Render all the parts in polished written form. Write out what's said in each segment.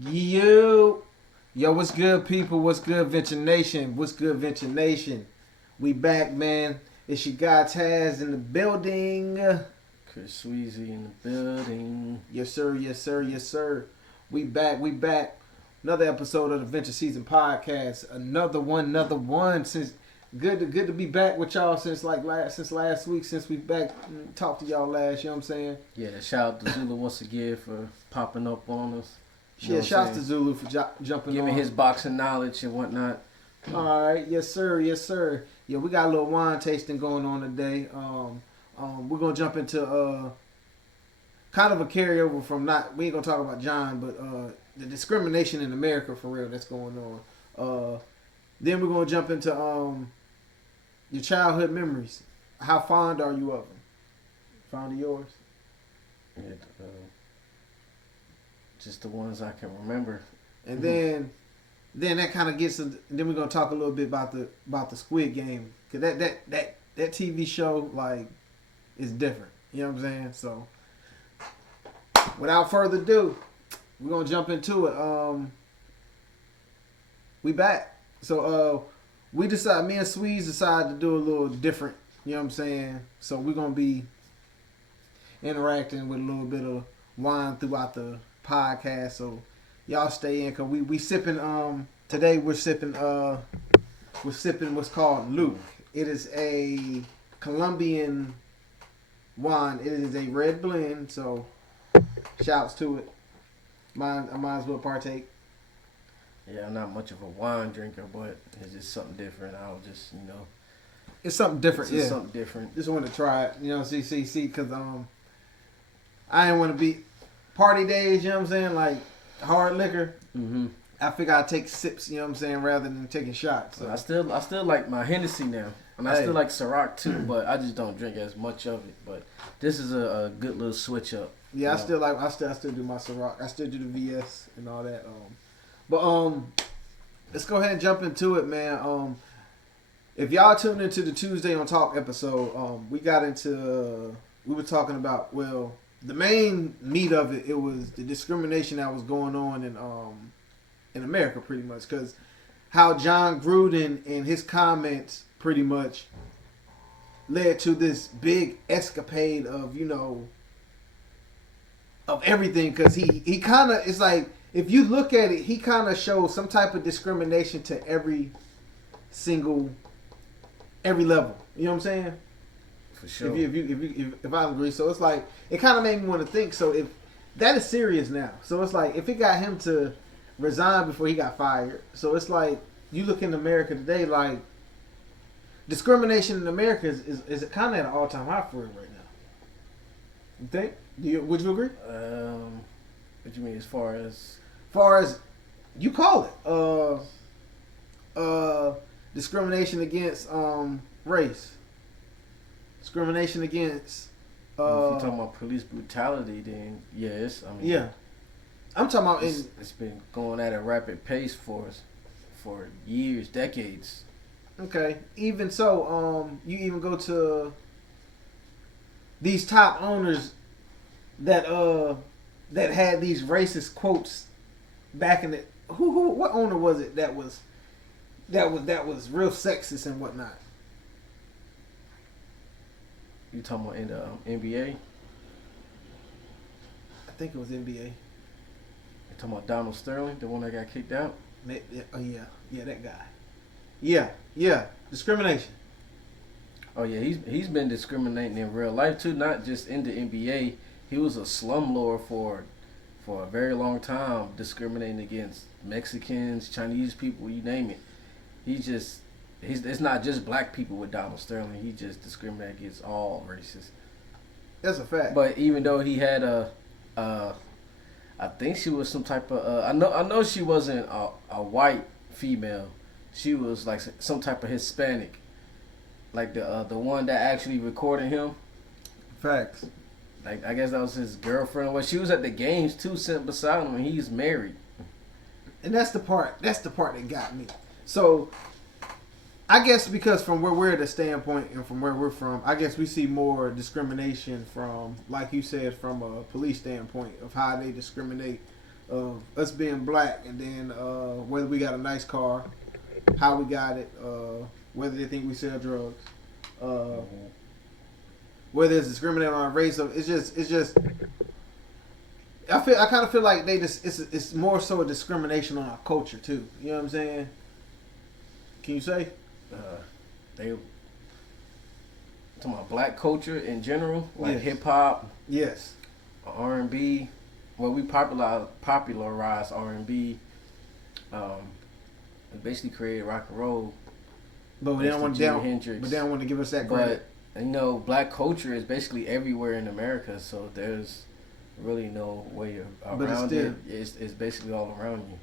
Yo, what's good, people? What's good, Venture Nation? What's good, Venture Nation? We back, man. It's your guy Taz in the building. Chris Sweezy in the building. Yes, sir. Yes, sir. Yes, sir. We back. We back. Another episode of the Venture Season Podcast. Another one. Since good to be back with y'all since last week. Since we back talked to y'all last. You know what I'm saying? Yeah, shout out to Zula once again for popping up on us. Yeah, shouts to Zulu for jumping giving on. his boxing knowledge and whatnot. All right, yes sir, yes sir. Yeah, we got a little wine tasting going on today. We're gonna jump into kind of a carryover from we ain't gonna talk about John, but the discrimination in America for real that's going on. Then we're gonna jump into your childhood memories. How fond are you of them? Fond of yours? Yeah, just the ones I can remember. And then that kind of gets. Then we're gonna talk a little bit about the Squid Game, cause that TV show like is different. You know what I'm saying? So without further ado, we're gonna jump into it. We back. So me and Sweeze decided to do a little different. You know what I'm saying? So we're gonna be interacting with a little bit of wine throughout the podcast. So y'all stay in, cause we sipping today we're sipping what's called Luke. It is a Colombian wine. It is a red blend, so shouts to it. I might as well partake. Yeah, I'm not much of a wine drinker, but it's just something different. I'll just, it's something different. It's something different. Just want to try it, see, because I didn't want to be party days, you know what I'm saying, like hard liquor. Mm-hmm. I figure I'd take sips, you know what I'm saying, rather than taking shots. So. I still like my Hennessy now, and I still like Ciroc too, but I just don't drink as much of it. But this is a good little switch up. Yeah, I still do my Ciroc. I still do the VS and all that. But let's go ahead and jump into it, man. If y'all tuned into the Tuesday on Talk episode, we were talking about, well, the main meat of it was the discrimination that was going on in America, pretty much, because how John Gruden and his comments pretty much led to this big escapade of of everything, because he kind of, it's like, if you look at it, he kind of shows some type of discrimination to every level. You know what I'm saying? For sure. If I agree, so it's like it kind of made me want to think. So if that is serious now, so it's like if it got him to resign before he got fired, so it's like you look in America today, like discrimination in America is kind of at an all-time high for it right now. You think? Would you agree? What do you mean as far as you call it discrimination against race, discrimination against if you're talking about police brutality, then yes, yeah, I'm talking about it's been going at a rapid pace for years, decades. Okay, even so, you even go to these top owners that had these racist quotes back in the what owner was it that was real sexist and whatnot? You talking about in the NBA? I think it was NBA. You talking about Donald Sterling, the one that got kicked out? Oh yeah, that guy. Yeah, discrimination. Oh yeah, he's been discriminating in real life too, not just in the NBA. He was a slumlord for a very long time, discriminating against Mexicans, Chinese people, you name it. It's not just black people with Donald Sterling. He just discriminated against all races. That's a fact. But even though he had I think she was some type of I know she wasn't a white female. She was like some type of Hispanic, like the one that actually recorded him. Facts. Like I guess that was his girlfriend. Well, she was at the games too, sitting beside him, and he's married. And that's the part that got me. So I guess because from where we're at a standpoint and from where we're from, I guess we see more discrimination from, like you said, from a police standpoint of how they discriminate of us being black, and then whether we got a nice car, how we got it, whether they think we sell drugs, whether it's discriminating on race. It's just. I kind of feel like they just it's more so a discrimination on our culture too. You know what I'm saying? Can you say? They talking about black culture in general, like Yes. hip hop, Yes. R&B. Well, we popularized R&B. We basically created rock and roll. But they don't want Hendrix. But they don't want to give us that credit. But black culture is basically everywhere in America, so there's really no way around it. It's basically all around you.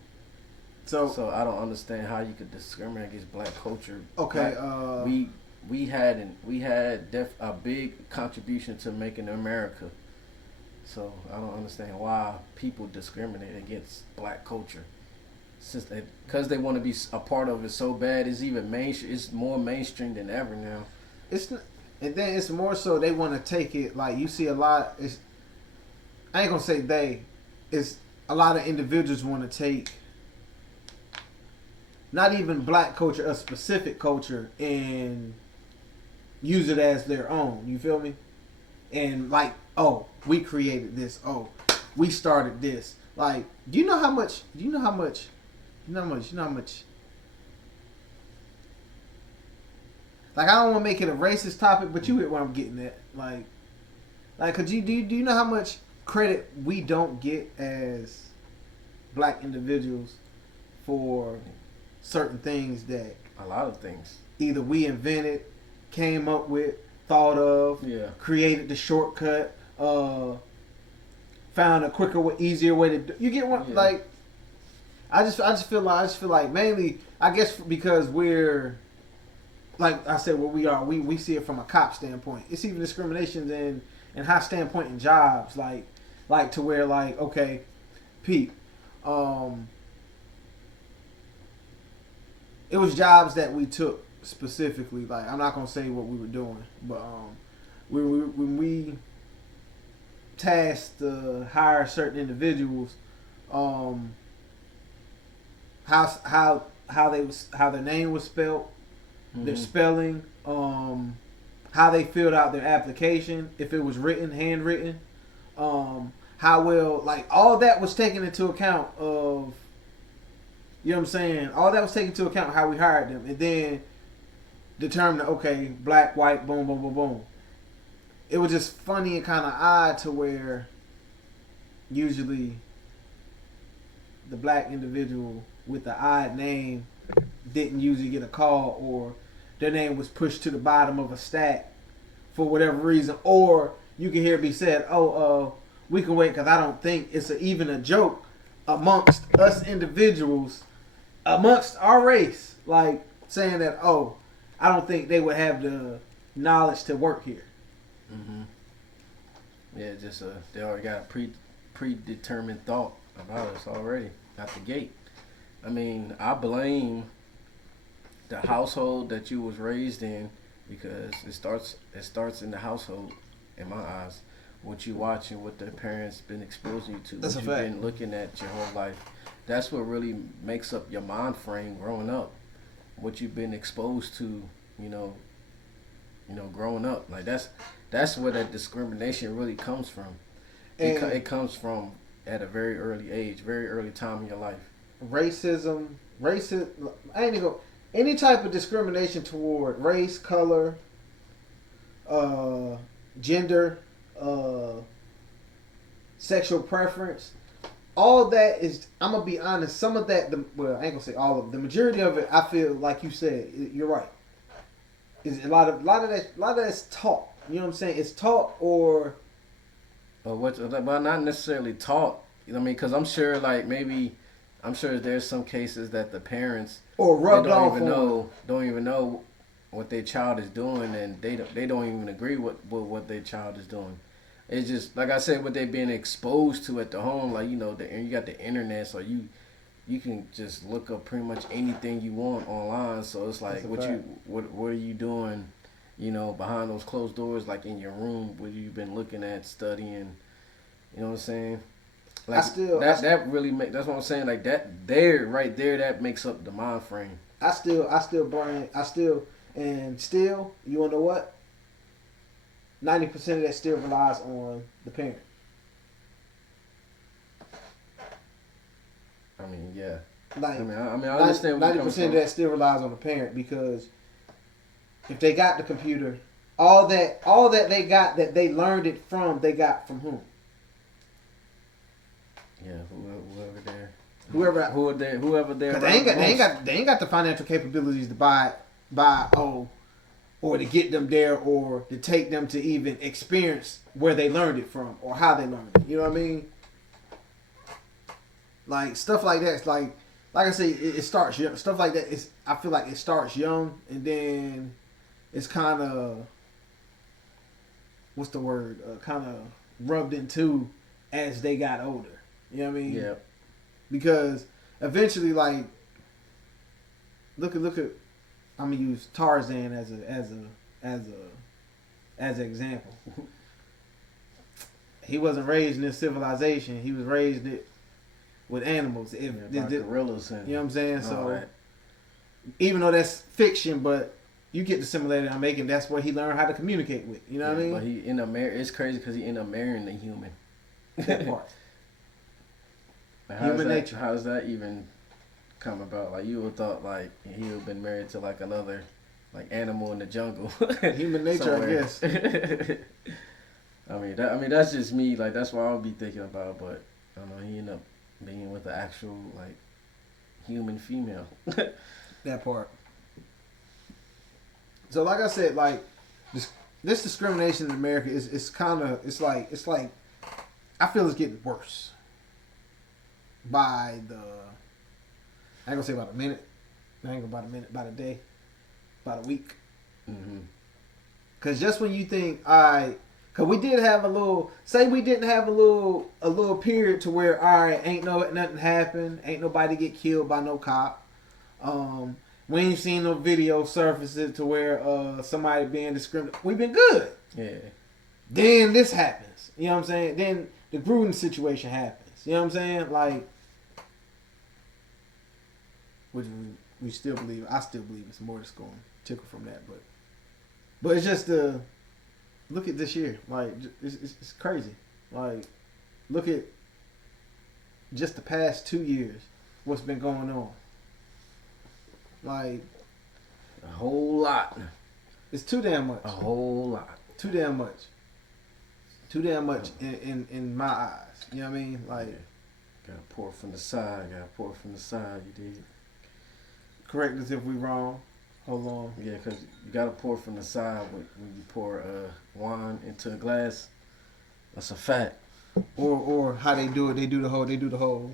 So I don't understand how you could discriminate against black culture. Okay. We had a big contribution to making America. So I don't understand why people discriminate against black culture. Because they want to be a part of it so bad. It's even mainstream. It's more mainstream than ever now. And then it's more so they want to take it like you see a lot. I ain't gonna say they. It's a lot of individuals want to take not even black culture, a specific culture, and use it as their own. You feel me? And like, oh, we created this. Oh, we started this. Like, do you know how much? Like, I don't want to make it a racist topic, but you get what I'm getting at. Like, do you know how much credit we don't get as black individuals for certain things that a lot of things either we invented, came up with, thought of, created the shortcut, found a quicker, easier way to do. You get what? Like, I just feel like mainly, I guess because we're, like I said, where we are, we see it from a cop standpoint. It's even discrimination and high standpoint in jobs, like to where, like, okay, Pete, it was jobs that we took specifically. Like, I'm not gonna say what we were doing, but when we tasked to hire certain individuals, how their name was spelled, their spelling, how they filled out their application, if it was handwritten, how well, like, all that was taken into account of, you know what I'm saying? All that was taken into account how we hired them, and then determined, okay, black, white, boom, boom, boom, boom. It was just funny and kind of odd to where usually the black individual with the odd name didn't usually get a call, or their name was pushed to the bottom of a stack for whatever reason, or you can hear it be said, we can wait because I don't think it's even a joke amongst us individuals, amongst our race, like saying that, I don't think they would have the knowledge to work here. Mm-hmm. Yeah, just they already got a predetermined thought about us already out the gate. I mean, I blame the household that you was raised in, because it starts in the household, in my eyes. What you watching, what the parents been exposing you to, That's what you've been looking at your whole life. That's what really makes up your mind frame growing up. What you've been exposed to, growing up. Like, that's where that discrimination really comes from. It comes from at a very early age, very early time in your life. Racism, I ain't go any type of discrimination toward race, color, gender, sexual preference. All that is, I'm gonna be honest, some of that, I ain't gonna say all of it. The majority of it, I feel like you said, you're right. Is a lot of that's taught. You know what I'm saying? It's taught or. But not necessarily taught. You know what I mean? Because I'm sure, I'm sure there's some cases that the parents or rubbed off don't even know what their child is doing, and they don't even agree with what their child is doing. It's just, like I said, what they're being exposed to at the home. Like, you got the internet, so you can just look up pretty much anything you want online. So it's like, what are you doing, behind those closed doors, like in your room, what you been looking at, studying, you know what I'm saying? Like that really make. That's what I'm saying. Like that there, right there, that makes up the mind frame. I still, and still, you wanna know what? 90% of that still relies on the parent. I mean, yeah. Like, I understand. 90% of that still relies on the parent, because if they got the computer, all that they got, that they learned it from, they got from whom? Yeah, whoever there. Whoever there. Cause they ain't got the financial capabilities to buy or to get them there, or to take them to even experience where they learned it from or how they learned it. You know what I mean? Like stuff like that. It's like I say, it starts young. Stuff like that. I feel like it starts young, and then it's kind of, what's the word? Kind of rubbed into as they got older. You know what I mean? Yeah. Because eventually, like, look at. I'm gonna use Tarzan as an example. He wasn't raised in this civilization. He was raised with animals. Gorillas and, you know what I'm saying? So even though that's fiction, but you get the similarity I'm making. That's what he learned how to communicate with. You know what I mean? But he ended up it's crazy because he ended up marrying a human. That part. Human nature. How does that even come about? Like, you would have thought like he would have been married to like another like animal in the jungle. Human nature, I guess. I mean that's just me. Like, that's what I'll be thinking about. But I don't know. He ended up being with the actual like human female. That part. So like I said, like this discrimination in America is it's like I feel it's getting worse by the, I ain't gonna say about a minute, I ain't gonna about a minute, about a day, about a week. Mm-hmm. Cause just when you think, alright, cause we did have we didn't have a little period to where, alright, nothing happened, ain't nobody get killed by no cop. We ain't seen no video surfaces to where somebody being discriminated. We've been good. Yeah. Then this happens. You know what I'm saying? Then the Gruden situation happens. You know what I'm saying? Like, which we still believe. I still believe it's more that's going to tickle from that. But it's just look at this year. Like, it's crazy. Like, look at just the past 2 years. What's been going on? Like, a whole lot. It's too damn much. A whole lot. Too damn much. Too damn much in my eyes. You know what I mean? Like, gotta pour from the side. You did. Correct us if we wrong. Hold on. Yeah, because you gotta pour from the side when you pour wine into a glass. That's a fact. Or how they do it. They do the whole.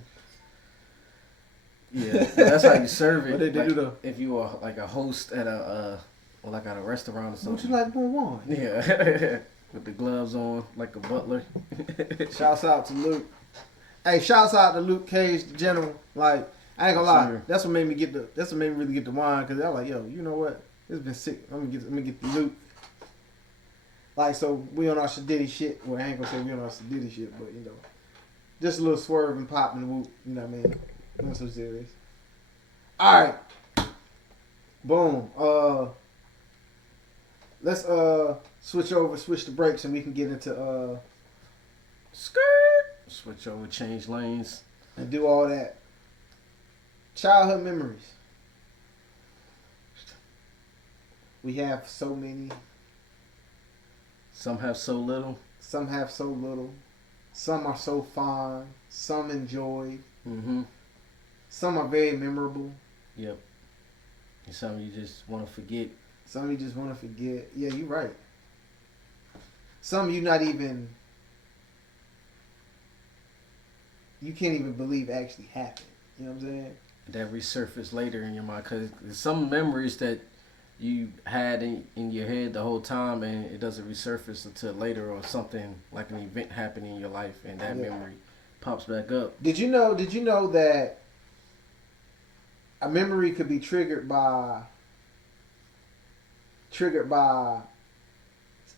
Yeah, that's how you serve it. If you are like a host at a restaurant or something. Would you like more wine? Yeah, with the gloves on like a butler. Shouts out to Luke. Hey, shouts out to Luke Cage, the general. Like, I ain't gonna lie, sure. That's what made me really get the wine, because I was like, yo, you know what? It's been sick. Let me get the Luke. Like, so we on our Shadiddy shit. Well, I ain't gonna say we on our Shadiddy shit, but you know, just a little swerve and pop and whoop. You know what I mean? Not so serious. All right. Boom. Let's switch the brakes and we can get into skirt. Switch over, change lanes, and do all that. Childhood memories. We have so many. Some have so little. Some have so little. Some are so fond. Some enjoyed. Mm-hmm. Some are very memorable. Yep. And some you just want to forget. Some you just want to forget. Yeah, you're right. Some you not even... You can't even believe actually happened. You know what I'm saying? That resurface later in your mind. Because some memories that you had in your head the whole time and it doesn't resurface until later, or something like an event happened in your life and that memory pops back up. Did you know that a memory could be triggered by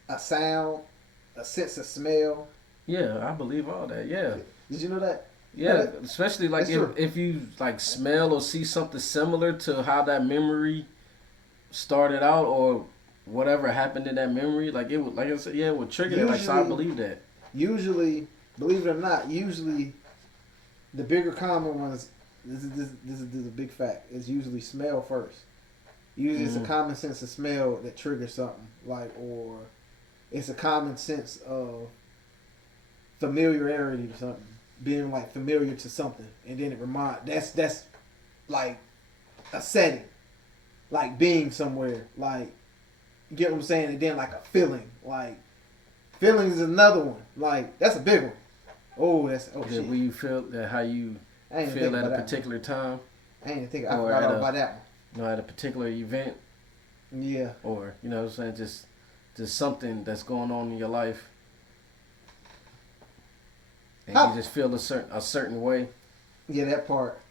a sound, a sense of smell? Yeah, I believe all that. Yeah. Did you know that? Yeah, especially like It's true. if you like smell or see something similar to how that memory started out or whatever happened in that memory, like it would, like I said, yeah, it would trigger that. Like, so I believe that. Usually, believe it or not, usually the bigger common ones. This is a big fact. Is usually smell first. Usually, it's a common sense of smell that triggers something, like, or it's a common sense of familiarity to something, being like familiar to something, and then it that's like a setting, like being somewhere, like you get what I'm saying, and then like a feeling, like feelings is another one, like that's a big one. Oh, that's shit. When you feel that how you feel at a particular time, I ain't even think I forgot all about that one. You know, at a particular event. Yeah. Or you know what I'm saying, just something that's going on in your life. And you just feel a certain way. Yeah, that part.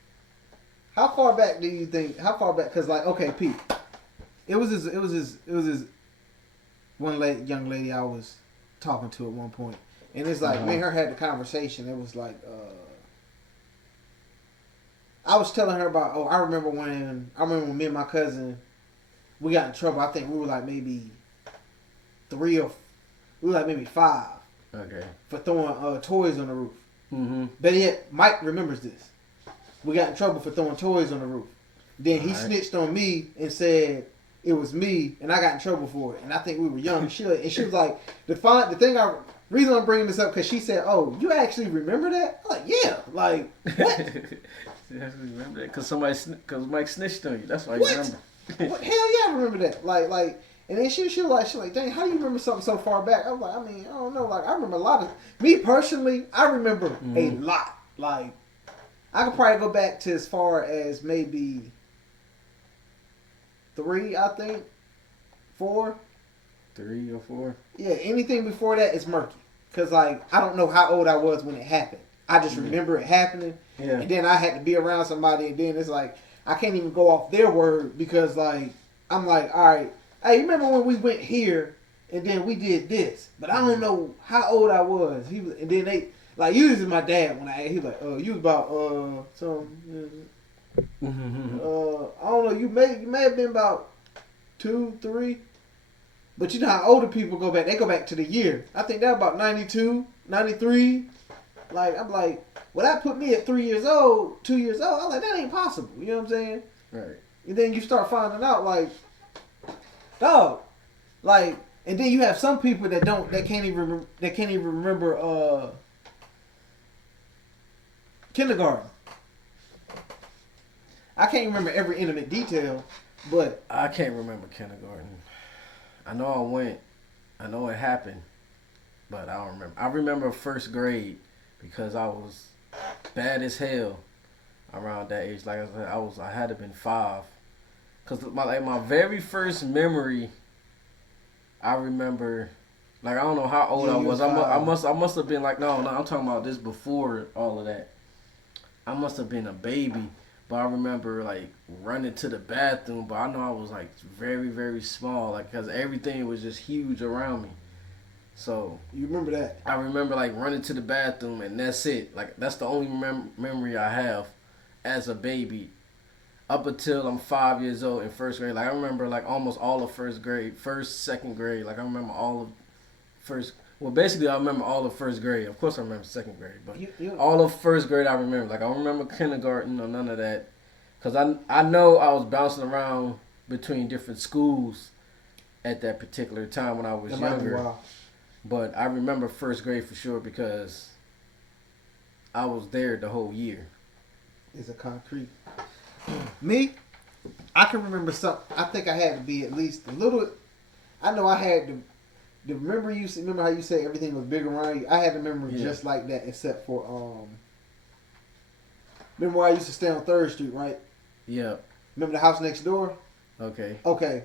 How far back do you think? How far back? Because like, okay, Pete, it was this one young lady I was talking to at one point, and it's like me and her had the conversation. It was like, I was telling her about. I remember when me and my cousin, we got in trouble. I think we were like maybe 5. Okay. For throwing toys on the roof. Mm-hmm. But yet, Mike remembers this. We got in trouble for throwing toys on the roof. Then he snitched on me and said it was me, and I got in trouble for it. And I think we were young. And she was like, reason I'm bringing this up because she said, "Oh, you actually remember that?" I'm like, "Yeah." Like, what? You actually remember that because Mike snitched on you. That's why you remember. What? Hell yeah, I remember that. Like. And then she was like, dang, how do you remember something so far back? I was like, I mean, I don't know. Like, I remember a lot of... Me, personally, I remember a lot. Like, I could probably go back to as far as maybe 3, I think. 4. 3 or 4? Yeah, anything before that is murky. Because, like, I don't know how old I was when it happened. I just remember it happening. Yeah. And then I had to be around somebody. And then it's like, I can't even go off their word because, like, I'm like, all right... Hey, you remember when we went here and then we did this? But I don't know how old I was. And then they like usually my dad when he was like, you was about I don't know, you may have been about 2, 3. But you know how older people go back? They go back to the year. I think they're about 92, 93. Like I'm like, well that put me at 3 years old, 2 years old. I'm like, that ain't possible. You know what I'm saying? Right. And then you start finding out like, dog, like, and then you have some people that can't even remember kindergarten. I can't remember every intimate detail, but I can't remember kindergarten. I know I went. I know it happened, but I don't remember. I remember first grade because I was bad as hell around that age. Like I said, I had to have been 5. Cause my very first memory, I remember, like I don't know how old I was. I must have been like no, I'm talking about this before all of that. I must have been a baby, but I remember like running to the bathroom. But I know I was like very very small, like because everything was just huge around me. So you remember that? I remember like running to the bathroom and that's it. Like that's the only memory I have as a baby. Up until I'm 5 years old in first grade, like I remember like almost all of first grade, second grade. Like I remember all of first. Well, basically I remember all of first grade. Of course I remember second grade, but all of first grade I remember. Like I don't remember kindergarten or none of that, cause I know I was bouncing around between different schools at that particular time when I was younger. But I remember first grade for sure because I was there the whole year. It's a concrete. Me, I can remember something. I think I had to be at least a little. I know I had to. Remember how you said everything was big around you? I had to remember just like that, except for remember where I used to stay on 3rd Street, right? Yeah. Remember the house next door? Okay. Okay.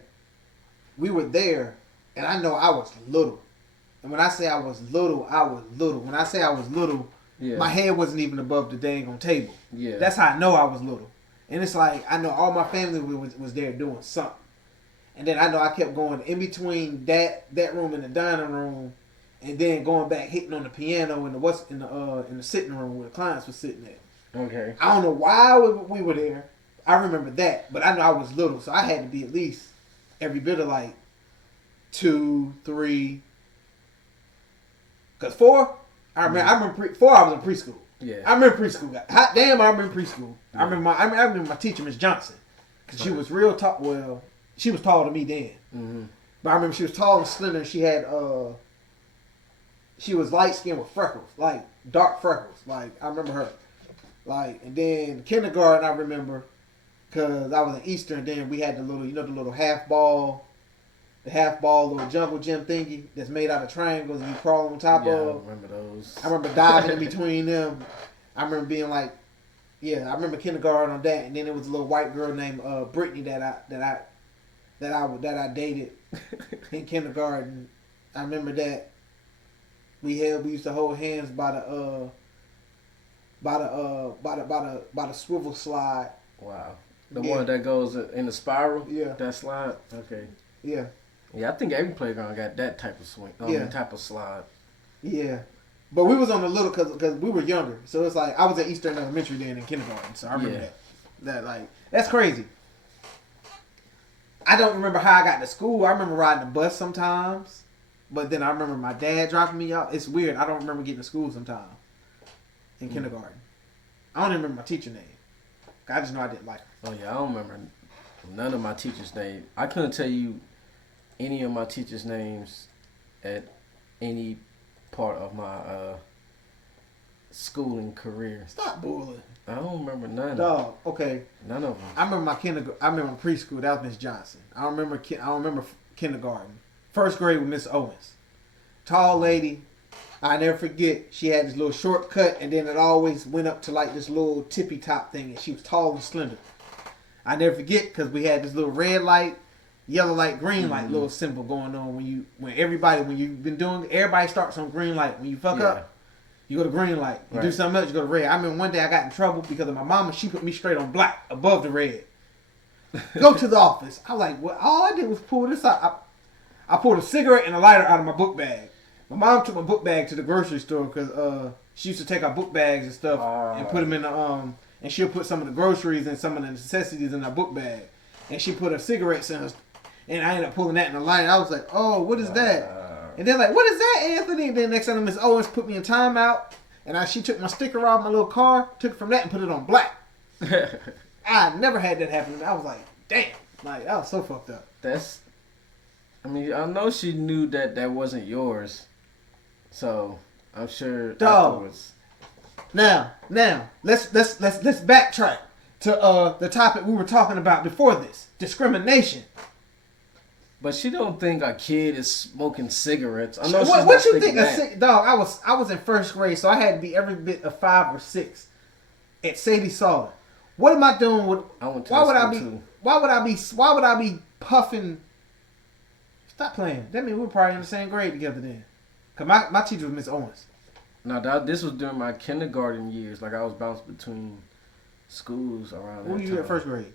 We were there, and I know I was little. And when I say I was little, I was little. When I say I was little, my head wasn't even above the dang on table. Yeah. That's how I know I was little. And it's like, I know all my family was there doing something. And then I know I kept going in between that room and the dining room. and then going back hitting on the piano in the sitting room where the clients were sitting at. Okay. I don't know why we were there. I remember that, but I know I was little, so I had to be at least every bit of like 2, 3. Cause 4, I remember 4. I was in preschool. Yeah. I remember preschool. Hot damn, I remember preschool. Yeah. I remember my teacher, Miss Johnson, because she was real tall. Well, she was taller than me then. Mm-hmm. But I remember she was tall and slender. And she had she was light skinned with freckles, like dark freckles. Like I remember her. Like, and then kindergarten I remember, cause I was in Eastern. Then we had the little half ball. The half ball little jungle gym thingy that's made out of triangles and you crawl on top of. I remember those. I remember diving in between them. I remember being like, I remember kindergarten on that, and then there was a little white girl named Brittany that I dated in kindergarten. I remember that we used to hold hands by the swivel slide. Wow, the one that goes in the spiral. Yeah, that slide. Okay. Yeah. Yeah, I think every playground got that type of swing, type of slide. Yeah, but we was on the little because we were younger, so it's like I was at Eastern Elementary then in kindergarten, so I remember that that's crazy. I don't remember how I got to school. I remember riding the bus sometimes, but then I remember my dad dropping me off. It's weird. I don't remember getting to school sometimes in kindergarten. I don't even remember my teacher name. I just know I didn't like her. Oh yeah, I don't remember none of my teachers' names. I couldn't tell you any of my teachers' names at any part of my schooling career. Stop bullying. I don't remember none. Dog, okay. None of them. I remember I remember preschool. That was Miss Johnson. I don't remember kindergarten. First grade with Miss Owens. Tall lady. I never forget. She had this little shortcut, and then it always went up to like this little tippy top thing, and she was tall and slender. I never forget because we had this little red light, yellow light, green light little symbol going on when you've been doing. Everybody starts on green light. When you fuck up, you go to green light. You do something else, you go to red. I remember one day I got in trouble because of my mama. She put me straight on black above the red. Go to the office. I was like, well, all I did was pull this out. I pulled a cigarette and a lighter out of my book bag. My mom took my book bag to the grocery store because she used to take our book bags and stuff and put them in the and she'll put some of the groceries and some of the necessities in our book bag. And she put her cigarettes in her, and I ended up pulling that in the lighter. I was like, oh, what is that? And they're like, what is that, Anthony? And then next time Miss Owens put me in timeout, and she took my sticker off my little car, took it from that and put it on black. I never had that happen to me. I was like, damn. Like, that was so fucked up. I know she knew that wasn't yours. So I'm sure afterwards. Now, let's backtrack to the topic we were talking about before this. Discrimination. But she don't think a kid is smoking cigarettes. I know what you think? Dog, I was in first grade, so I had to be every bit of 5 or 6 at Sadie Sawyer. What am I doing with? Why would I be puffing? Stop playing. That means we were probably in the same grade together then. Cause my teacher was Miss Owens. No, this was during my kindergarten years. Like I was bounced between schools around. Where were you at first grade?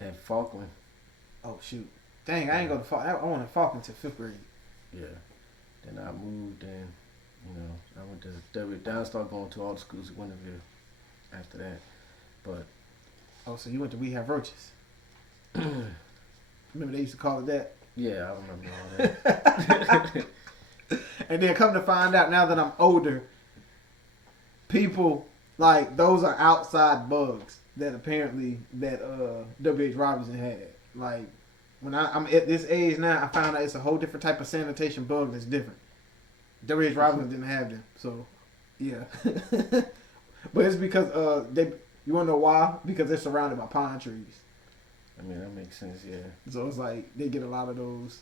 At Falkland. Oh shoot! Dang, I ain't go to Falkland. I went to Falkland till 5th grade. Yeah. Then I moved and I went to W. Then I started going to all the schools in Winterville after that. But so you went to We Have Roaches. Remember they used to call it that? Yeah, I remember all that. And then come to find out now that I'm older, people like those are outside bugs that apparently that W.H. Robinson had. Like when I'm at this age now, I found out it's a whole different type of sanitation bug that's different. W.H. Robinson didn't have them, so yeah. But it's because you wanna know why? Because they're surrounded by pine trees. I mean that makes sense, yeah. So it's like they get a lot of those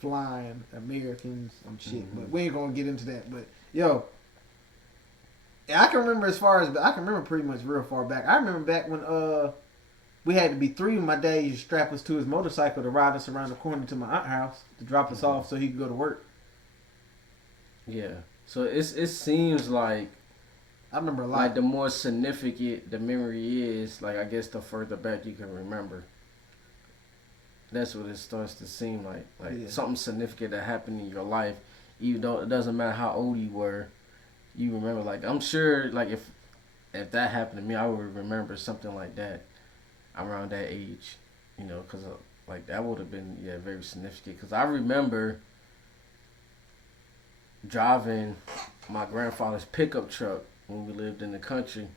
flying Americans and shit, but we ain't gonna get into that. But yo, I can remember pretty much real far back. I remember back when we had to be 3 when my dad used to strap us to his motorcycle to ride us around the corner to my aunt's house to drop us off so he could go to work. Yeah, so it seems like I remember a lot. Like the more significant the memory is, like I guess the further back you can remember. That's what it starts to seem like. Like something significant that happened in your life, even though it doesn't matter how old you were, you remember. Like I'm sure, like if that happened to me, I would remember something like that around that age, you know, because like that would have been very significant. Because I remember driving my grandfather's pickup truck when we lived in the country.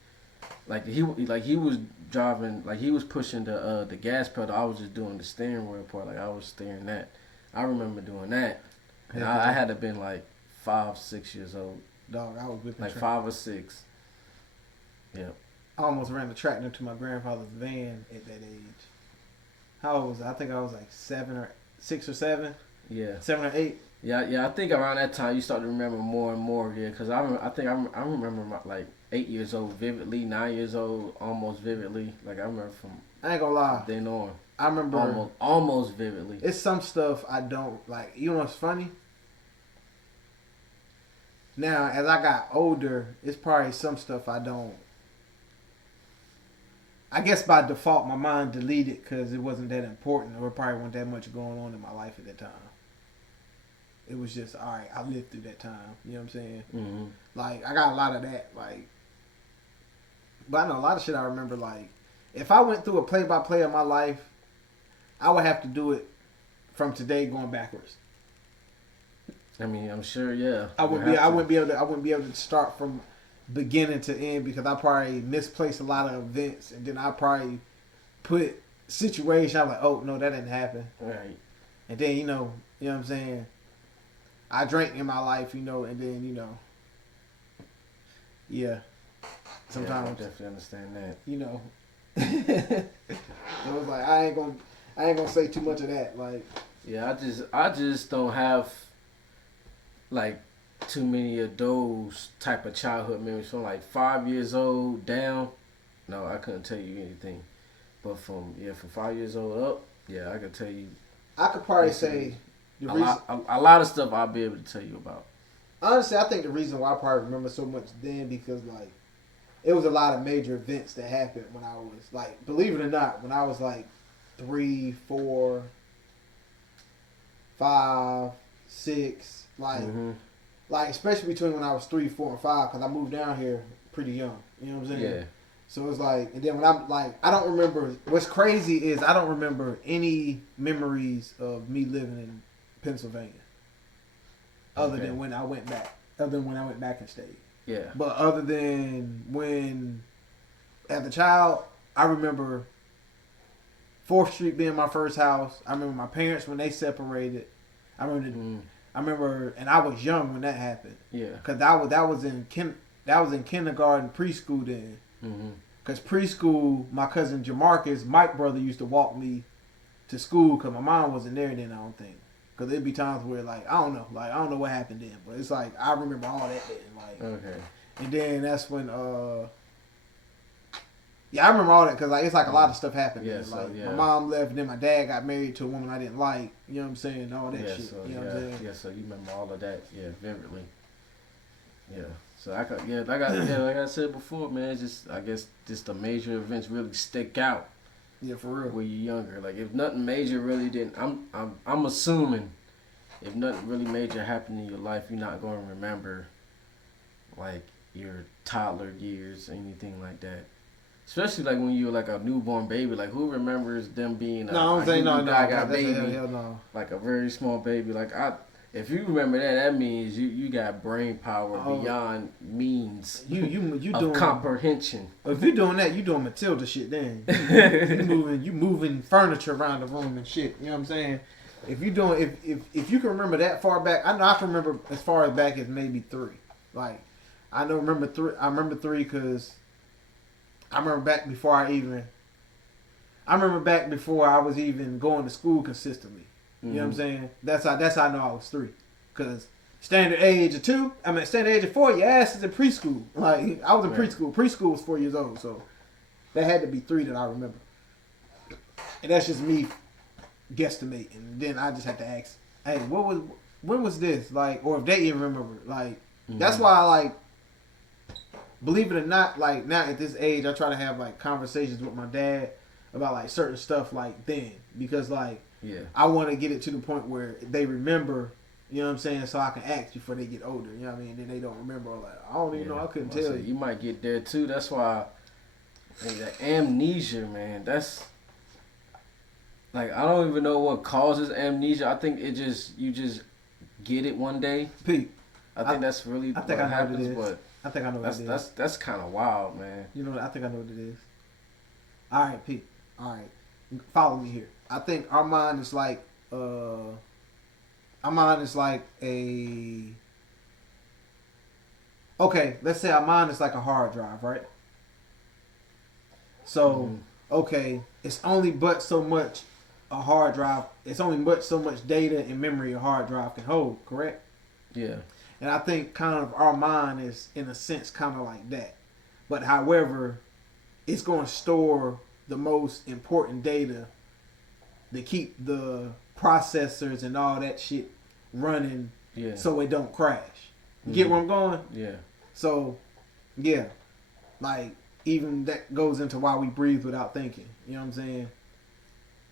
He was driving, like he was pushing the gas pedal. I was just doing the steering wheel part. Like I was steering that. I remember doing that, and I had to been like 5, 6 years old. Dog, I was whipping like track. 5 or 6. Yeah. I almost ran the tractor to my grandfather's van at that age. How old was I? I think I was like 6 or 7. Yeah. 7 or 8. Yeah. I think around that time you start to remember more and more. Yeah, because I remember like 8 years old vividly, 9 years old almost vividly. Like I remember from. I ain't gonna lie. Then on. I remember almost vividly. It's some stuff I don't like. You know what's funny? Now, as I got older, it's probably some stuff I don't. I guess by default, my mind deleted because it wasn't that important, or probably wasn't that much going on in my life at that time. It was just, all right, I lived through that time. You know what I'm saying? Mm-hmm. Like, I got a lot of that. Like, but I know a lot of shit I remember. Like, if I went through a play-by-play of my life, I would have to do it from today going backwards. I mean, I'm sure, yeah. I wouldn't be able to start from beginning to end because I probably misplaced a lot of events, and then I probably put situation. I'm like, oh no, that didn't happen. Right. And then you know what I'm saying. I drank in my life, and then yeah. Sometimes I definitely understand that. It was like I ain't gonna say too much of that. Like, yeah, I just don't have like too many of those type of childhood memories from like 5 years old down. No, I couldn't tell you anything. But from 5 years old up, yeah, I could tell you. I could probably say a lot of stuff I'll be able to tell you about. Honestly, I think the reason why I probably remember so much then because like it was a lot of major events that happened when I was like, believe it or not, when I was like 3, 4, 5, 6, like. Mm-hmm. Like, especially between when I was 3, 4, and 5, because I moved down here pretty young. You know what I'm saying? Yeah. So it's like, and then when I'm like, I don't remember, what's crazy is I don't remember any memories of me living in Pennsylvania. Other than when I went back. Other than when I went back and stayed. Yeah. But other than when, as a child, I remember 4th Street being my first house. I remember my parents when they separated. I remember, and I was young when that happened. Yeah. Cause that was in kindergarten, preschool then. Mm-hmm. Cause preschool, my cousin Jamarcus, Mike's brother, used to walk me to school. Cause my mom wasn't there then. I don't think. Cause there'd be times where like I don't know what happened then, but it's like I remember all that then. Like okay. And then that's when I remember all that because like it's like a lot of stuff happened. Yeah, like my mom left, and then my dad got married to a woman I didn't like. You know what I'm saying? All that shit. So, you know what I'm saying? Yeah, so you remember all of that, vividly. Yeah. So like I said before, man, it's just I guess just the major events really stick out. Yeah, for real. When you're younger, like if nothing major really didn't, I'm assuming if nothing really major happened in your life, you're not going to remember like your toddler years, anything like that. Especially like when you're like a newborn baby, like who remembers them being like a very small baby. Like if you remember that means you got brain power beyond means. You of doing comprehension. If you're doing that, you doing Matilda shit. Then you moving furniture around the room and shit. You know what I'm saying? If you doing if you can remember that far back, I know I can remember as far as back as maybe 3. Like I remember 3. I remember 3 because. I remember back before I was even going to school consistently. You know what I'm saying? That's how I know I was 3. Cause standard age of 4, your ass is in preschool. Like I was in preschool. Preschool was 4 years old, so that had to be 3 that I remember. And that's just me guesstimating. And then I just had to ask, hey, when was this? Like, or if they even remember. Like, that's why I like. Believe it or not, like now at this age, I try to have like conversations with my dad about like certain stuff like then because like I want to get it to the point where they remember You know what I'm saying? So I can ask before they get older. You know what I mean? Then they don't remember. Like, I don't even know. I couldn't tell you. You might get there too. That's why, like, the amnesia, man. That's like, I don't even know what causes amnesia. I think you just get it one day. Pete. I think that's really what happens. But I think I know what it is. That's kind of wild, man. You know, I think I know what it is. All right, Pete. All right, follow me here. I think our mind is like a. Okay, let's say our mind is like a hard drive, right? So, okay, it's only but so much a hard drive. It's only but so much data and memory a hard drive can hold. Correct? Yeah. And I think kind of our mind is, in a sense, kind of like that. But however, it's going to store the most important data to keep the processors and all that shit running so it don't crash. You get where I'm going? Yeah. So, yeah. Like, even that goes into why we breathe without thinking. You know what I'm saying?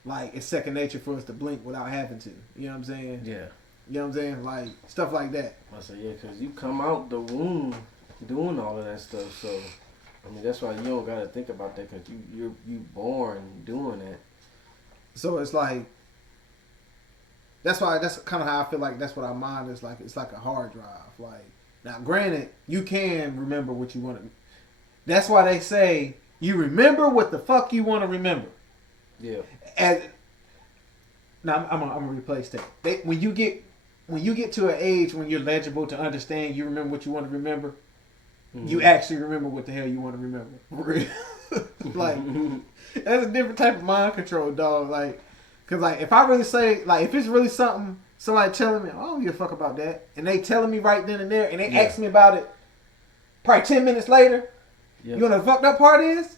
Like, it's second nature for us to blink without having to. You know what I'm saying? Yeah. You know what I'm saying? Like, stuff like that. I say, yeah, because you come out the womb doing all of that stuff. So, I mean, that's why you don't got to think about that, because you born doing that. So it's like, that's kind of how I feel like that's what our mind is like. It's like a hard drive. Like, now granted, you can remember what you want to. That's why they say you remember what the fuck you want to remember. Yeah. And now I'm gonna replace that. When you get to an age when you're legible to understand, you remember what you want to remember. You actually remember what the hell you want to remember. For real. Like, that's a different type of mind control, dog. Like, cause like if I really say, like, if it's really something, somebody telling me, I don't give a fuck about that, and they telling me right then and there, and they ask me about it, probably 10 minutes later, you know what the fucked up part is?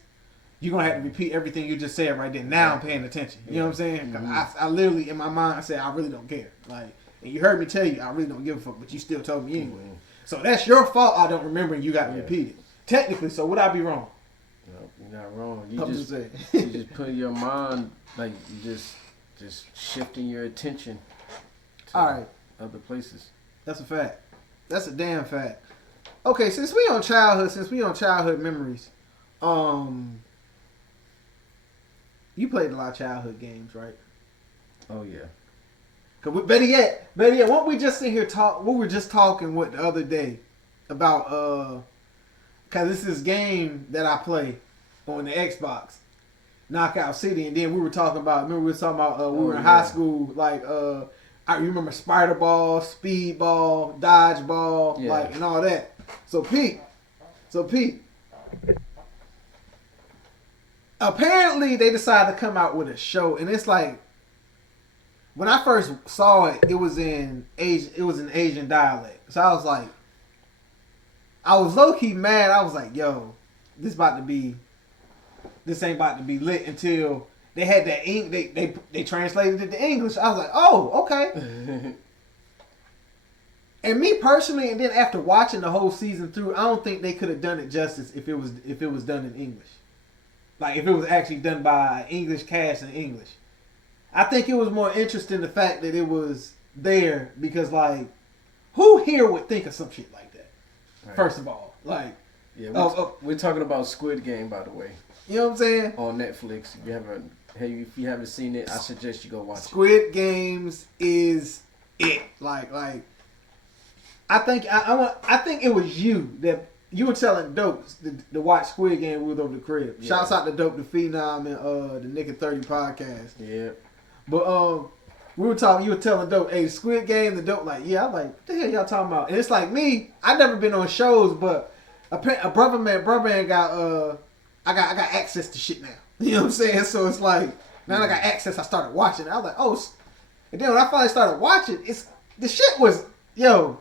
You're gonna have to repeat everything you just said right then. Now I'm paying attention. You know what I'm saying? I literally, in my mind, I said, I really don't care. Like, and you heard me tell you, I really don't give a fuck, but you still told me anyway. So that's your fault. I don't remember, and you got to repeat it. Technically, so would I be wrong? No, you're not wrong. I'm just saying. You just put your mind, like, you just shifting your attention to other places. That's a fact. That's a damn fact. Okay, since we on childhood memories, you played a lot of childhood games, right? Oh yeah. Cause better yet, won't we just sit here talk? We were just talking the other day about cause this is game that I play on the Xbox, Knockout City, and then we were talking about. Remember we were talking about we were in high school, like I remember Spider Ball, Speed Ball, Dodge Ball, like and all that. So Pete. Apparently they decided to come out with a show, and it's like when I first saw it, it was in Asian dialect. So I was like, I was low key mad. I was like, yo, this ain't about to be lit until they had that they translated it to English. I was like, oh, okay. And me personally, and then after watching the whole season through, I don't think they could have done it justice if it was done in English. Like if it was actually done by an English cast in English. I think it was more interesting the fact that it was there because like who here would think of some shit like that? Right. First of all, like we're talking about Squid Game, by the way. You know what I'm saying? On Netflix. If you haven't seen it, I suggest you go watch it. Squid Games is it. Like I think it was you that you were telling Dope to watch Squid Game with over the crib. Yeah. Shouts out to Dope the Phenom and the Nick and 30 podcast. Yeah. But we were talking. You were telling Dope, hey, Squid Game. The Dope like, yeah. I'm like, what the hell y'all talking about? And it's like me. I never been on shows, but a brother man got I got access to shit now. You know what I'm saying? So it's like now I got access. I started watching. I was like, oh. And then when I finally started watching, the shit was yo.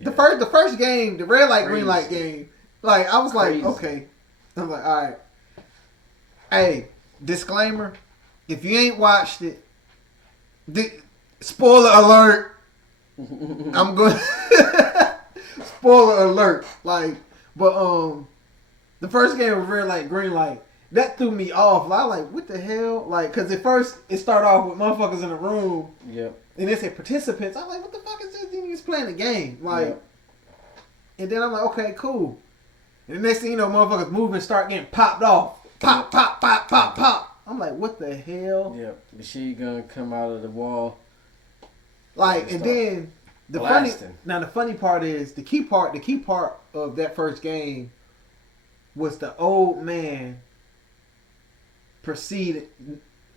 Yeah. The first game, the red light, green light game, like I was like, okay. I'm like, all right. Hey, disclaimer: if you ain't watched it, spoiler alert. I'm going. Spoiler alert. Like, but the first game was red light, green light. That threw me off. I was like, what the hell? Like, cause at first it started off with motherfuckers in the room. Yep. And they say participants. I'm like, what the fuck is this? He's playing the game. Like, and then I'm like, okay, cool. And the next thing you know, motherfuckers move and start getting popped off. Pop, pop, pop, pop, pop. I'm like, what the hell? Yep. The machine gun come out of the wall. Like, and then the blasting. the funny part is the key part of that first game was the old man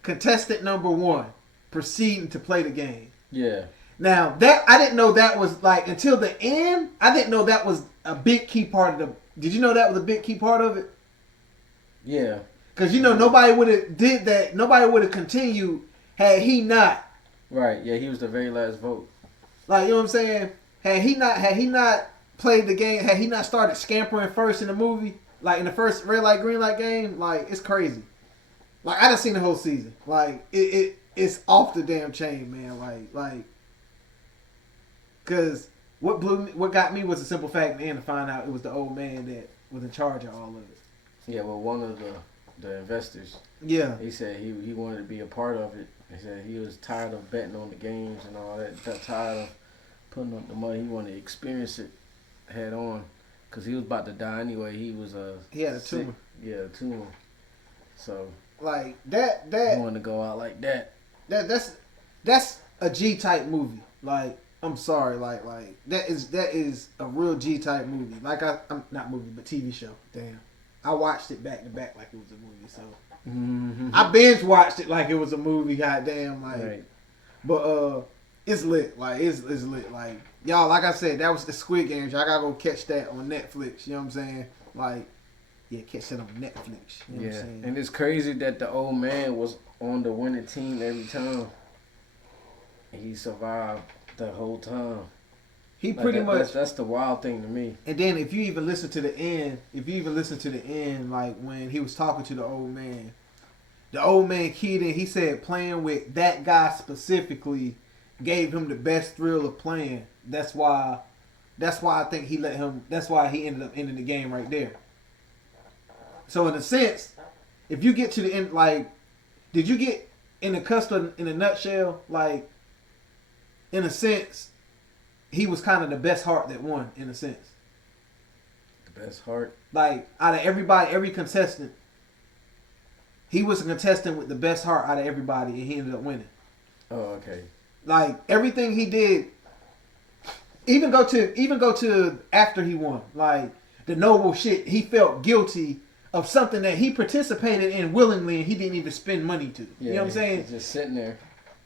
contestant number 1 proceeding to play the game. Yeah. Now that I didn't know that was like until the end. I didn't know that was a big key part of the. Did you know that was a big key part of it? Yeah. Because nobody would have did that. Nobody would have continued had he not. Right. Yeah, he was the very last vote. Like, you know what I'm saying? Had he not played the game, had he not started scampering first in the movie, like in the first red light green light game, like it's crazy. Like I done seen the whole season. Like it's off the damn chain, man. Like, cause what got me was the simple fact, man, to find out it was the old man that was in charge of all of it. Yeah, well, one of the investors. Yeah. He said he wanted to be a part of it. He said he was tired of betting on the games and all that. Tired of putting up the money. He wanted to experience it head on, cause he was about to die anyway. He was he had a tumor. Yeah, a tumor. So like that he wanted to go out like that. That's a G type movie. Like I'm sorry, like that is a real G type movie. Like I'm not movie, but TV show. Damn, I watched it back to back like it was a movie. So I binge watched it like it was a movie. Goddamn, like. Right. But it's lit. Like it's lit. Like y'all, like I said, that was the Squid Game. Y'all gotta go catch that on Netflix. You know what I'm saying? Like, yeah, catch that on Netflix. You know what I'm saying? And it's crazy that the old man was on the winning team every time. And he survived the whole time. He like pretty much. That's the wild thing to me. And then if you even listen to the end, like when he was talking to the old man keyed in. He said playing with that guy specifically gave him the best thrill of playing. That's why I think he let him. That's why he ended up ending the game right there. So in a sense, if you get to the end, like, did you get in the custard in a nutshell? Like, in a sense, he was kind of the best heart that won. In a sense, the best heart. Like out of everybody, every contestant, he was a contestant with the best heart out of everybody, and he ended up winning. Oh, okay. Like everything he did, even go to after he won. Like the noble shit, he felt guilty of something that he participated in willingly, and he didn't even spend money to. Yeah, you know what I'm saying? He's just sitting there.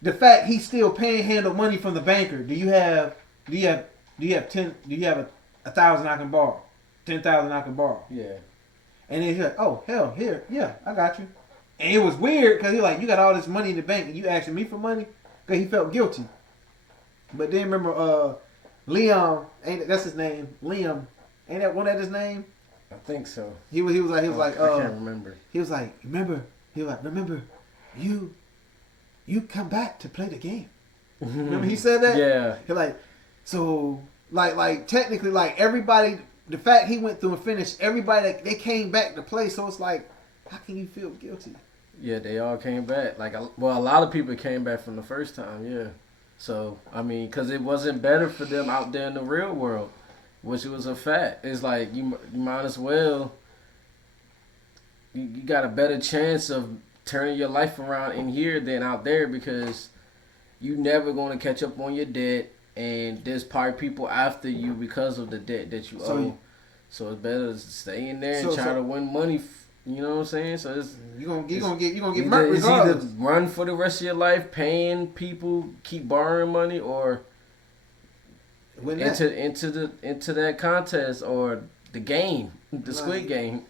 The fact he's still panhandle money from the banker. Do you have 10? Do you have 1,000 I can borrow? 10,000 I can borrow. Yeah. And then he's like, oh hell, here, yeah, I got you. And it was weird because he's like, you got all this money in the bank and you asking me for money? Because he felt guilty. But then remember, Liam, that's his name? Liam, wasn't that his name? I think so. He was like, I can't remember. He was like, remember, you come back to play the game. Remember he said that? Yeah. He like, so, like technically, like everybody, the fact he went through and finished, everybody, they came back to play. So it's like, how can you feel guilty? Yeah, they all came back. Like, well, a lot of people came back from the first time. Yeah. So I mean, because it wasn't better for them out there in the real world, which was a fact. It's like you might as well. You got a better chance of turning your life around in here than out there because you never going to catch up on your debt, and there's probably people after you because of the debt that you owe. So it's better to stay in there and try to win money. You know what I'm saying? So it's you gonna get murked regardless. It's either run for the rest of your life, paying people, keep borrowing money, or into that contest or the game, the Squid Game.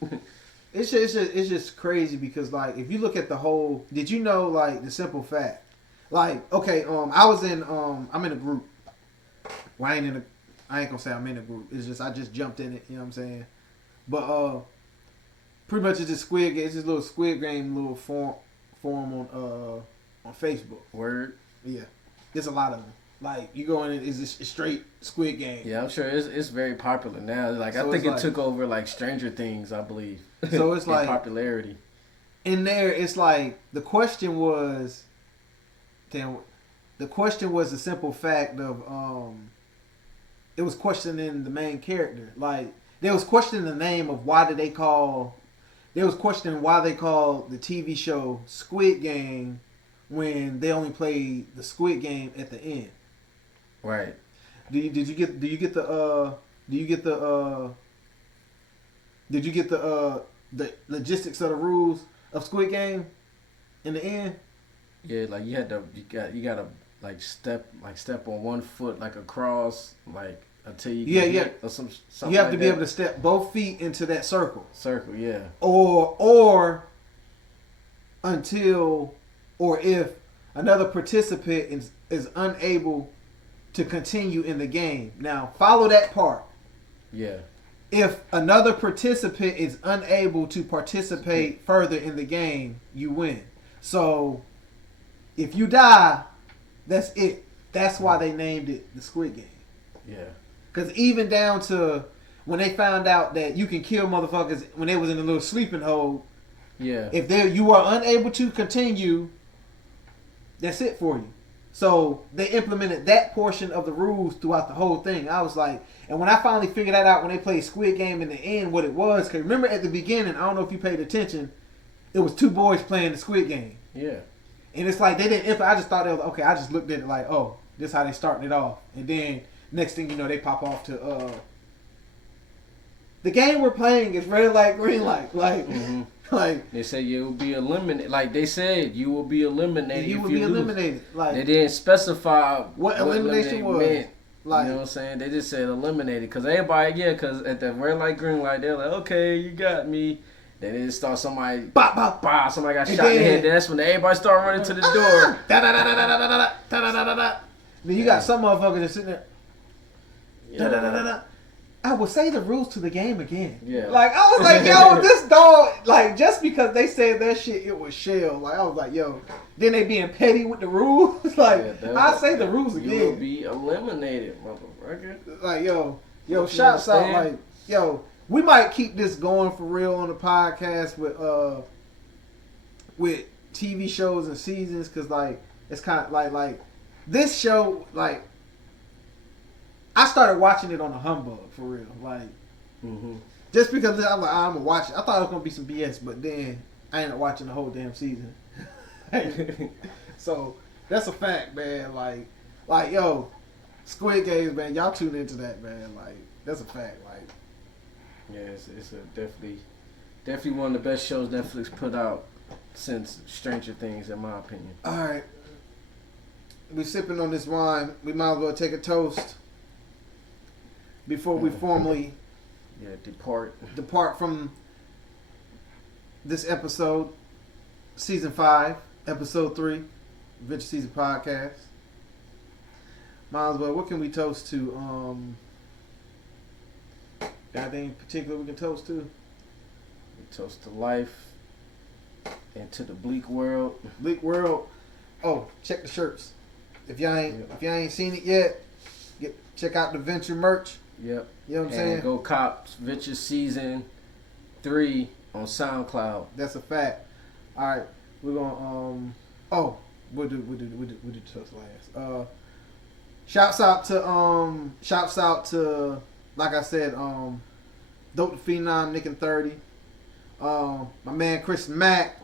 It's just crazy because like if you look at the whole, did you know like the simple fact, like okay, I'm in a group. Well, I ain't gonna say I'm in a group. It's just I just jumped in it. You know what I'm saying? But pretty much it's just Squid Game. It's just little Squid Game little forum on Facebook. Word. Yeah, there's a lot of them. Like you go in, it's just straight Squid Game. Yeah, I'm sure it's very popular now. Like so I think it took over like Stranger Things, I believe. So it's like popularity. In there, it's like the question was, damn, the question was the simple fact of it was questioning the main character. Like they was questioning the name of why did they call. They was questioning why they called the TV show Squid Game when they only played the Squid Game at the end. Right. Did you get the logistics of the rules of Squid Game in the end? Yeah, like you gotta like step on one foot like across like until you get hit or something. You have like to be that. able to step both feet into that circle. Circle, yeah. Or until or if another participant is unable to continue in the game. Now follow that part. Yeah. If another participant is unable to participate further in the game, you win. So if you die, that's it. That's why they named it the Squid Game. Yeah. Because even down to when they found out that you can kill motherfuckers when they was in a little sleeping hole. Yeah. If you are unable to continue, that's it for you. So they implemented that portion of the rules throughout the whole thing. I was like, and when I finally figured that out when they played Squid Game in the end, what it was, because remember at the beginning, I don't know if you paid attention, it was two boys playing the Squid Game. Yeah. And it's like they didn't. I just thought they was okay. I just looked at it like, oh, this is how they starting it off, and then next thing you know, they pop off to the game we're playing is red light, green light, like. Mm-hmm. Like they say you will be eliminated. Like they said, you will be eliminated. You will be eliminated. Like they didn't specify what elimination was. Meant. Like, you know what I'm saying? They just said eliminated because everybody, because at the red light, green light, they're like, okay, you got me. Then they just start somebody, bop, bop, bah, somebody got shot in the head. That's when everybody start running to the door. Then you got some motherfuckers just sitting there. I would say the rules to the game again. Yeah. Like, I was like, yo, this dog, like, just because they said that shit, it was shell. Like, I was like, yo, then they being petty with the rules. Like, I say the rules again. You will be eliminated, motherfucker. Like, yo, shouts out, like, yo, we might keep this going for real on the podcast with TV shows and seasons, because, like, it's kind of like, this show, like, I started watching it on a humbug for real, like, just because I'm like, I'm gonna watch it. I thought it was gonna be some BS, but then I ended up watching the whole damn season. So that's a fact, man. Like, yo, Squid Games, man. Y'all tune into that, man. Like, that's a fact. Like, yeah, it's a definitely one of the best shows Netflix put out since Stranger Things, in my opinion. All right, we sipping on this wine. We might as well take a toast before we formally depart from this episode, season 5, episode 3, Adventure Season Podcast. Might as well. What can we toast to? Got anything particular we can toast to? We toast to life and to the bleak world. Bleak world. Oh, check the shirts. If y'all ain't seen it yet, check out the Venture merch. Yep. You know what I'm saying? Go cop Venture Season 3 on SoundCloud. That's a fact. All right, we're gonna we'll do toast last. Shouts out to like I said, Dope the Phenom, Nick and 30. My man Chris Mack,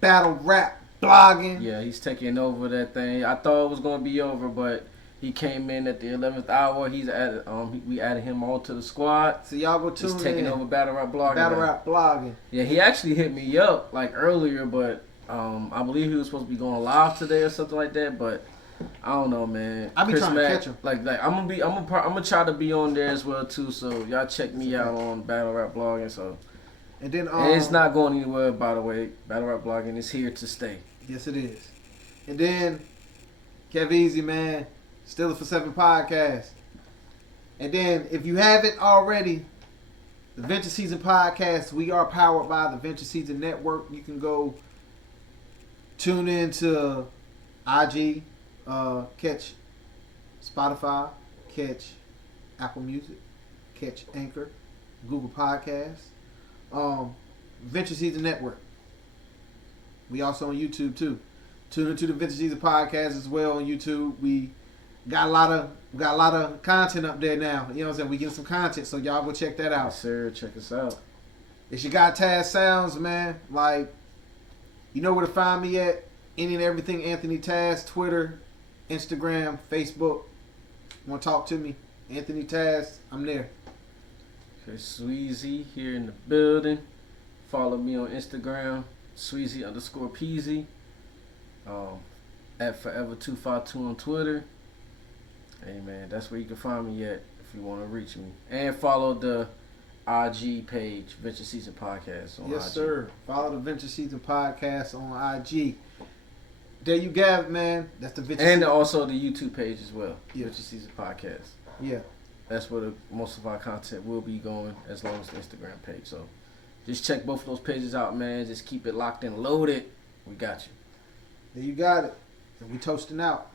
battle rap blogging. Yeah, he's taking over that thing. I thought it was gonna be over, but he came in at the 11th hour. He's added. We added him all to the squad. So y'all go tune in. He's taking over battle rap blogging. Battle rap blogging. Yeah, he actually hit me up like earlier, but I believe he was supposed to be going live today or something like that. But I don't know, man. I be Chris trying Mack, to catch him. Like I'm gonna try to be on there as well too. So y'all check me out on battle rap blogging. So and then and it's not going anywhere. By the way, battle rap blogging is here to stay. Yes, it is. And then Kev Easy, man. Still for 7 podcast. And then, if you haven't already, the Venture Season Podcast, we are powered by the Venture Season Network. You can go tune in to IG, catch Spotify, catch Apple Music, catch Anchor, Google Podcasts, Venture Season Network. We also on YouTube too. Tune into the Vintage Season podcast as well on YouTube. We got a lot of content up there now. You know what I'm saying? We getting some content, so y'all go check that out. Yes, sir. Check us out. It's your guy Taz Sounds, man. Like, you know where to find me at. Any and everything Anthony Taz, Twitter, Instagram, Facebook. Want to talk to me? Anthony Taz, I'm there. Okay, Sweezy here in the building. Follow me on Instagram, Sweezy_Peasy. At Forever252 on Twitter. Hey man, that's where you can find me at if you want to reach me. And follow the IG page, Venture Season Podcast on Yes, IG. sir. Follow the Venture Season Podcast on IG. There you got it, man. That's the Venture And Season. also the YouTube page as well, Yeah. Venture Season Podcast. Yeah. That's where most of our content will be going, as long as the Instagram page. So just check both of those pages out, man. Just keep it locked and loaded. We got you. There you got it. And we toasting out.